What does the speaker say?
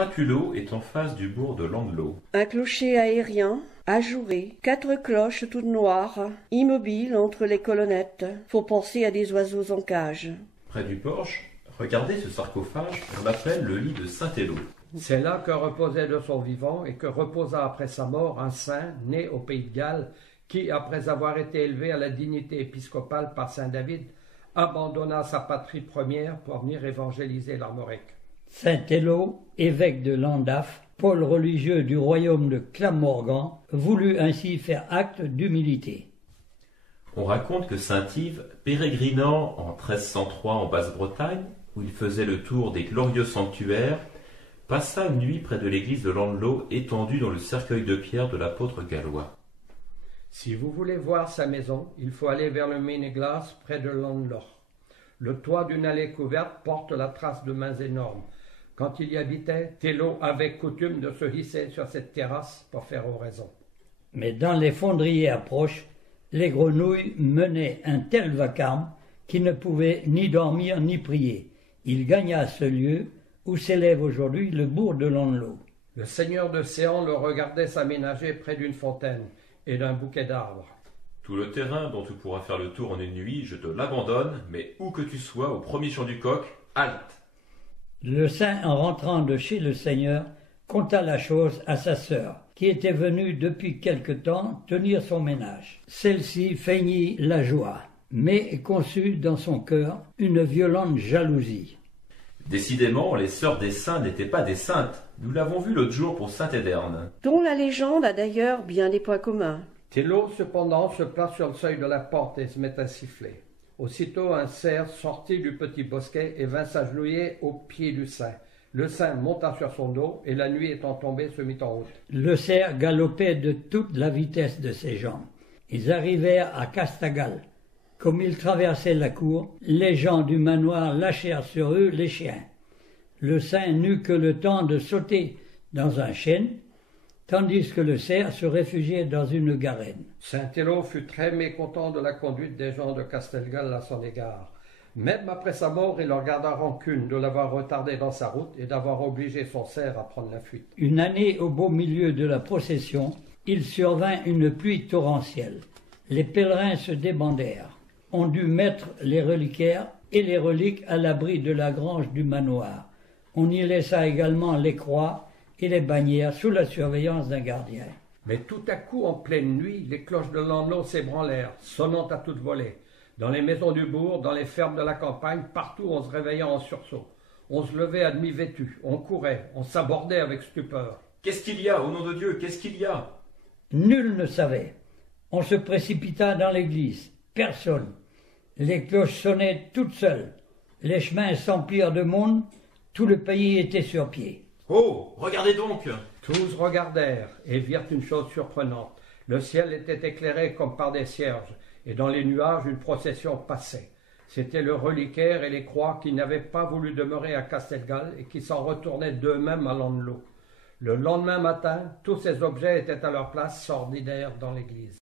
Praculot est en face du bourg de Landelot. Un clocher aérien, ajouré, 4 cloches toutes noires, immobiles entre les colonnettes. Faut penser à des oiseaux en cage. Près du porche, regardez ce sarcophage qu'on appelle le lit de Saint-Éloi. C'est là que reposait de son vivant et que reposa après sa mort un saint né au pays de Galles qui, après avoir été élevé à la dignité épiscopale par saint David, abandonna sa patrie première pour venir évangéliser l'Armorique. Saint-Éloi, évêque de Landaf, pôle religieux du royaume de Clamorgan, voulut ainsi faire acte d'humilité. On raconte que Saint-Yves, pérégrinant en 1303 en Basse-Bretagne, où il faisait le tour des glorieux sanctuaires, passa une nuit près de l'église de Landelot étendue dans le cercueil de pierre de l'apôtre gallois. Si vous voulez voir sa maison, il faut aller vers le Ménéglas près de Landelot. Le toit d'une allée couverte porte la trace de mains énormes. Quand il y habitait, Thélo avait coutume de se hisser sur cette terrasse pour faire oraison. Mais dans les fondriers approches, les grenouilles menaient un tel vacarme qu'il ne pouvait ni dormir ni prier. Il gagna ce lieu où s'élève aujourd'hui le bourg de Landelot. Le seigneur de Séan le regardait s'aménager près d'une fontaine et d'un bouquet d'arbres. Tout le terrain dont tu pourras faire le tour en une nuit, je te l'abandonne, mais où que tu sois, au premier chant du coq, halte. Le saint, en rentrant de chez le seigneur, conta la chose à sa sœur, qui était venue depuis quelque temps tenir son ménage. Celle-ci feignit la joie, mais conçut dans son cœur une violente jalousie. Décidément, les sœurs des saints n'étaient pas des saintes. Nous l'avons vu l'autre jour pour Saint-Éderne. Dont la légende a d'ailleurs bien des points communs. Thélo, cependant, se place sur le seuil de la porte et se met à siffler. Aussitôt, un cerf sortit du petit bosquet et vint s'agenouiller au pied du saint. Le saint monta sur son dos et la nuit étant tombée se mit en route. Le cerf galopait de toute la vitesse de ses jambes. Ils arrivèrent à Castagal. Comme ils traversaient la cour, les gens du manoir lâchèrent sur eux les chiens. Le saint n'eut que le temps de sauter dans un chêne, tandis que le cerf se réfugiait dans une garenne. Saint Thélo fut très mécontent de la conduite des gens de Castelgal à son égard. Même après sa mort, il leur garda rancune de l'avoir retardé dans sa route et d'avoir obligé son cerf à prendre la fuite. Une année, au beau milieu de la procession, il survint une pluie torrentielle. Les pèlerins se débandèrent. On dut mettre les reliquaires et les reliques à l'abri de la grange du manoir. On y laissa également les croix et les bannières sous la surveillance d'un gardien. Mais tout à coup, en pleine nuit, les cloches de Landelot s'ébranlèrent, sonnant à toute volée. Dans les maisons du bourg, dans les fermes de la campagne, partout on se réveillait en sursaut. On se levait à demi vêtu, on courait, on s'abordait avec stupeur. « Qu'est-ce qu'il y a, au nom de Dieu, qu'est-ce qu'il y a ?» Nul ne savait. On se précipita dans l'église. Personne. Les cloches sonnaient toutes seules. Les chemins s'emplirent de monde. Tout le pays était sur pied. « Oh, regardez donc !» Tous regardèrent et virent une chose surprenante. Le ciel était éclairé comme par des cierges, et dans les nuages une procession passait. C'étaient le reliquaire et les croix qui n'avaient pas voulu demeurer à Castelgal et qui s'en retournaient d'eux-mêmes à Landelot. Le lendemain matin, tous ces objets étaient à leur place ordinaire dans l'église.